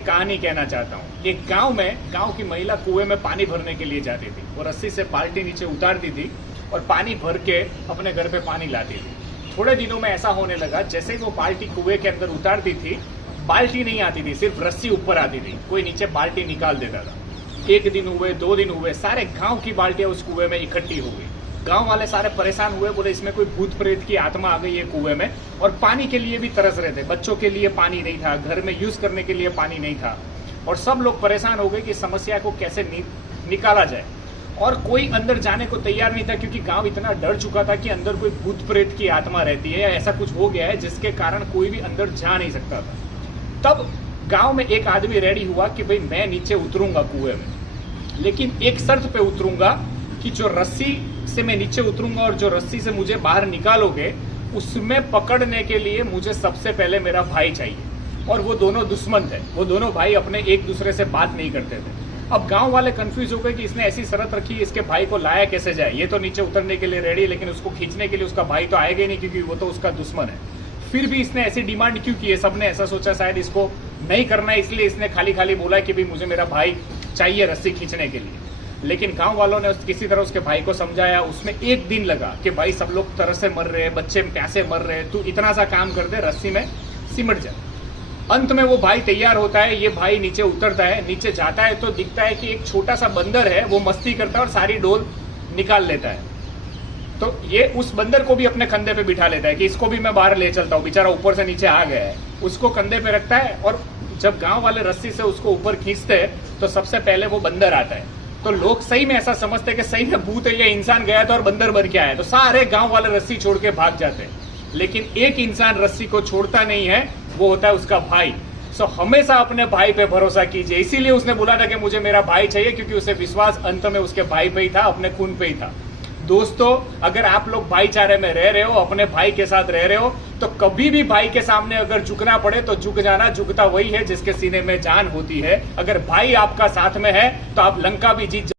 कहानी कहना चाहता हूँ। एक गांव की महिला कुएं में पानी भरने के लिए जाती थी। वो रस्सी से बाल्टी नीचे उतारती थी और पानी भर के अपने घर पे पानी लाती थी। थोड़े दिनों में ऐसा होने लगा, जैसे ही वो बाल्टी कुएं के अंदर उतारती थी, बाल्टी नहीं आती थी, सिर्फ रस्सी ऊपर आती थी। कोई नीचे बाल्टी निकाल देता था। 1 दिन हुए, 2 दिन हुए, सारे गाँव की बाल्टियां उस कुएं में इकट्ठी हो गई। गांव वाले सारे परेशान हुए, बोले इसमें कोई भूत प्रेत की आत्मा आ गई है कुएं में। और पानी के लिए भी तरस रहे थे। बच्चों के लिए पानी नहीं था, घर में यूज करने के लिए पानी नहीं था। और सब लोग परेशान हो गए कि समस्या को कैसे निकाला जाए। और कोई अंदर जाने को तैयार नहीं था, क्योंकि गांव इतना डर चुका था कि अंदर कोई भूत प्रेत की आत्मा रहती है या ऐसा कुछ हो गया है जिसके कारण कोई भी अंदर जा नहीं सकता था। तब गांव में एक आदमी रेडी हुआ कि भाई मैं नीचे उतरूंगा कुएं में, लेकिन एक शर्त पे उतरूंगा कि जो रस्सी से मैं नीचे उतरूंगा और जो रस्सी से मुझे बाहर निकालोगे, उसमें पकड़ने के लिए मुझे सबसे पहले मेरा भाई चाहिए। और वो दोनों दुश्मन थे, वो दोनों भाई अपने एक दूसरे से बात नहीं करते थे। अब गांव वाले कंफ्यूज हो गए कि इसने ऐसी शर्त रखी, इसके भाई को लाया कैसे जाए। ये तो नीचे उतरने के लिए रेडी है, लेकिन उसको खींचने के लिए उसका भाई तो आएगा ही नहीं, क्योंकि वो तो उसका दुश्मन है। फिर भी इसने ऐसी डिमांड क्यों की है? सबने ऐसा सोचा शायद इसको नहीं करना है, इसलिए इसने खाली खाली बोला कि भाई मुझे मेरा भाई चाहिए रस्सी खींचने के लिए। लेकिन गांव वालों ने किसी तरह उसके भाई को समझाया। उसमें 1 दिन लगा कि भाई सब लोग तरस से मर रहे हैं, बच्चे प्यासे मर रहे हैं, तू इतना सा काम कर दे, रस्सी में सिमट जा। अंत में वो भाई तैयार होता है। ये भाई नीचे उतरता है, नीचे जाता है तो दिखता है कि एक छोटा सा बंदर है, वो मस्ती करता है और सारी डोल निकाल लेता है। तो ये उस बंदर को भी अपने कंधे पे बिठा लेता है कि इसको भी मैं बाहर ले चलता हूँ, बेचारा ऊपर से नीचे आ गया है। उसको कंधे पे रखता है और जब गांव वाले रस्सी से उसको ऊपर खींचते हैं तो सबसे पहले वो बंदर आता है। तो लोग सही में ऐसा समझते हैं कि सही में भूत है या इंसान गया था और बंदर मर के आया, तो सारे गांव वाले रस्सी छोड़ के भाग जाते हैं। लेकिन एक इंसान रस्सी को छोड़ता नहीं है, वो होता है उसका भाई। सो हमेशा अपने भाई पे भरोसा कीजिए। इसीलिए उसने बोला था कि मुझे मेरा भाई चाहिए, क्योंकि उसे विश्वास अंत में उसके भाई पे ही था, अपने खून पे ही था। दोस्तों, अगर आप लोग भाईचारे में रह रहे हो, अपने भाई के साथ रह रहे हो, तो कभी भी भाई के सामने अगर झुकना पड़े तो झुक जाना। झुकता वही है जिसके सीने में जान होती है। अगर भाई आपका साथ में है तो आप लंका भी जीत